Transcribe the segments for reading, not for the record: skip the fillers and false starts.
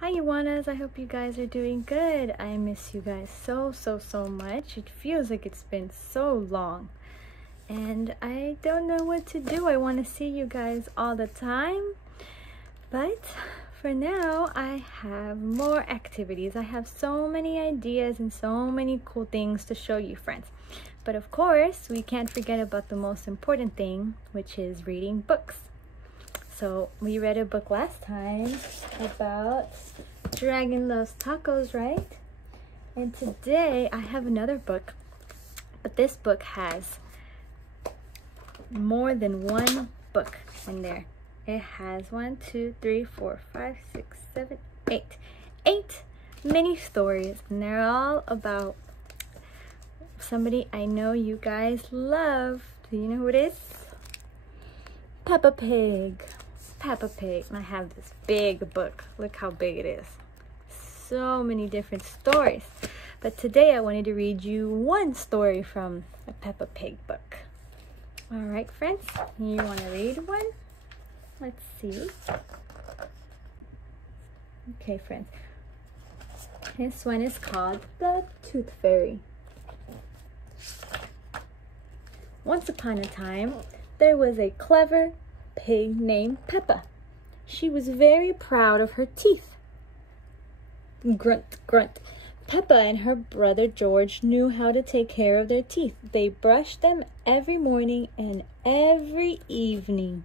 Hi Iguanas, I hope you guys are doing good. I miss you guys so much. It feels like it's been so long. And I don't know what to do. I want to see you guys all the time. But for now, I have more activities. I have so many ideas and so many cool things to show you friends. But of course, we can't forget about the most important thing, which is reading books. So we read a book last time about Dragon Loves Tacos, right? And today I have another book, but this book has more than one book in there. It has 1, 2, 3, 4, 5, 6, 7, 8. 8 mini stories, and they're all about somebody I know you guys love. Do you know who it is? Peppa Pig. Peppa Pig. And I have this big book. Look how big it is. So many different stories. But today I wanted to read you one story from a Peppa Pig book. Alright friends, you want to read one? Let's see. Okay friends. This one is called The Tooth Fairy. Once upon a time, there was a clever pig named Peppa. She was very proud of her teeth. Grunt, grunt. Peppa and her brother George knew how to take care of their teeth. They brushed them every morning and every evening.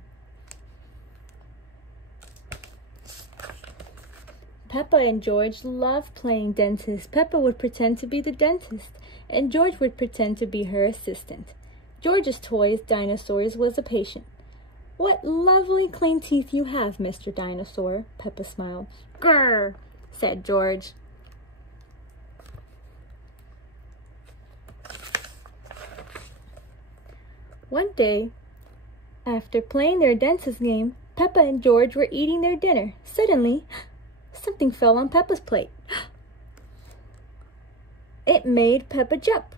Peppa and George loved playing dentist. Peppa would pretend to be the dentist, and George would pretend to be her assistant. George's toys, Dinosaurs, was a patient. "What lovely clean teeth you have, Mr. Dinosaur," Peppa smiled. "Grr," said George. One day, after playing their dentist game, Peppa and George were eating their dinner. Suddenly, something fell on Peppa's plate. It made Peppa jump.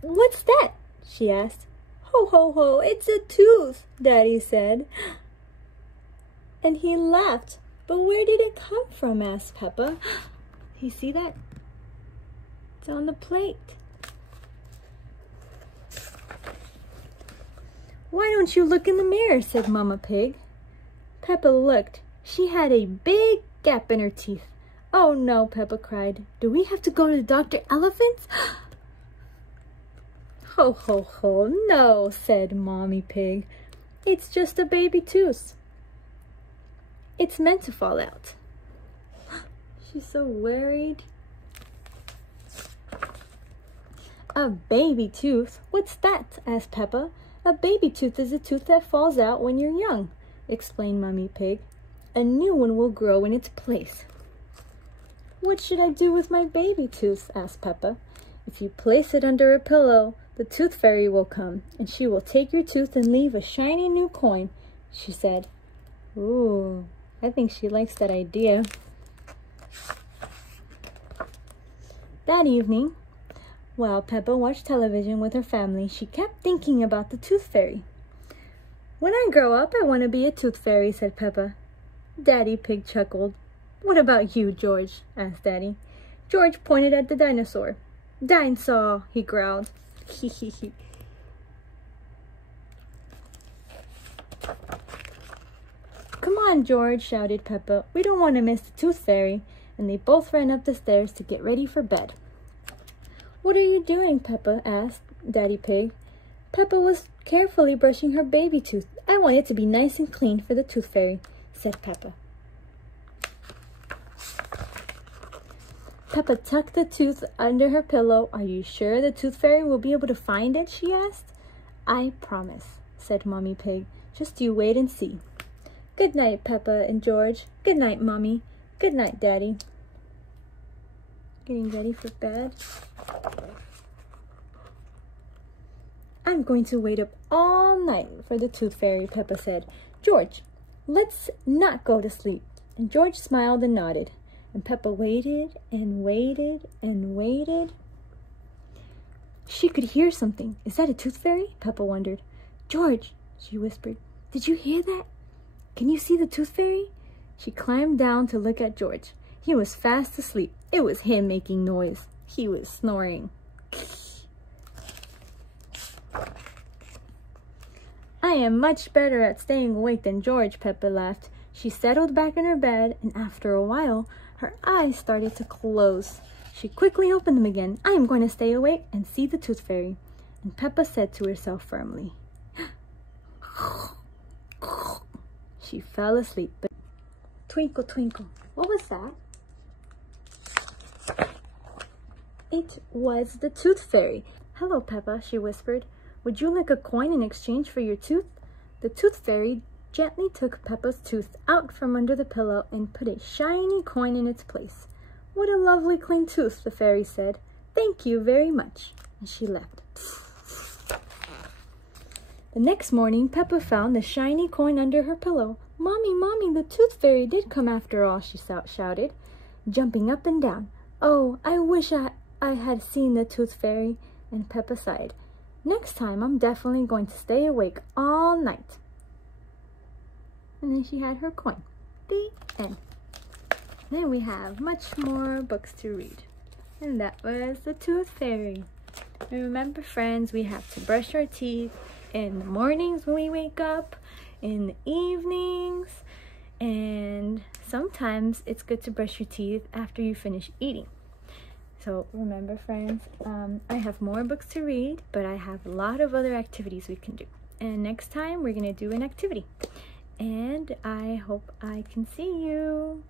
"What's that?" she asked. "Ho, ho, ho, it's a tooth," Daddy said. And he laughed. "But where did it come from?" asked Peppa. You see that? It's on the plate. "Why don't you look in the mirror?" said Mama Pig. Peppa looked. She had a big gap in her teeth. "Oh no," Peppa cried. "Do we have to go to Dr. Elephant's?" "Ho, ho, ho, no," said Mommy Pig. "It's just a baby tooth. It's meant to fall out." She's so worried. "A baby tooth? What's that?" asked Peppa. "A baby tooth is a tooth that falls out when you're young," explained Mommy Pig. "A new one will grow in its place." "What should I do with my baby tooth?" asked Peppa. "If you place it under a pillow, the tooth fairy will come, and she will take your tooth and leave a shiny new coin," she said. Ooh, I think she likes that idea. That evening, while Peppa watched television with her family, she kept thinking about the tooth fairy. "When I grow up, I want to be a tooth fairy," said Peppa. Daddy Pig chuckled. "What about you, George?" asked Daddy. George pointed at the dinosaur. "Dinosaur," he growled. "Come on, George," shouted Peppa. "We don't want to miss the tooth fairy." And they both ran up the stairs to get ready for bed. "What are you doing, Peppa?" asked Daddy Pig. Peppa was carefully brushing her baby tooth. "I want it to be nice and clean for the tooth fairy," said Peppa. Peppa tucked the tooth under her pillow. "Are you sure the tooth fairy will be able to find it?" she asked. "I promise," said Mommy Pig. "Just you wait and see." "Good night, Peppa and George." "Good night, Mommy." "Good night, Daddy." Getting ready for bed. "I'm going to wait up all night for the tooth fairy," Peppa said. "George, let's not go to sleep." And George smiled and nodded. And Peppa waited and waited and waited. She could hear something. "Is that a tooth fairy?" Peppa wondered. "George," she whispered, "did you hear that? Can you see the tooth fairy?" She climbed down to look at George. He was fast asleep. It was him making noise. He was snoring. I am much better at staying awake than George, Peppa laughed. She settled back in her bed, and after a while, her eyes started to close. She quickly opened them again. I am going to stay awake and see the Tooth Fairy. And Peppa said to herself firmly. She fell asleep. But twinkle, twinkle. What was that? It was the Tooth Fairy. Hello, Peppa, she whispered. Would you like a coin in exchange for your tooth? The Tooth Fairy gently took Peppa's tooth out from under the pillow and put a shiny coin in its place. What a lovely clean tooth, the fairy said. Thank you very much. And she left. The next morning, Peppa found the shiny coin under her pillow. Mommy, Mommy, the Tooth Fairy did come after all, she shouted, jumping up and down. Oh, I wish I had seen the Tooth Fairy. And Peppa sighed. Next time, I'm definitely going to stay awake all night. And then she had her coin. The end. Then we have much more books to read. And that was the Tooth Fairy. And remember, friends, we have to brush our teeth in the mornings when we wake up, in the evenings, and sometimes it's good to brush your teeth after you finish eating. So remember, friends, I have more books to read, but I have a lot of other activities we can do. And next time we're going to do an activity. And I hope I can see you.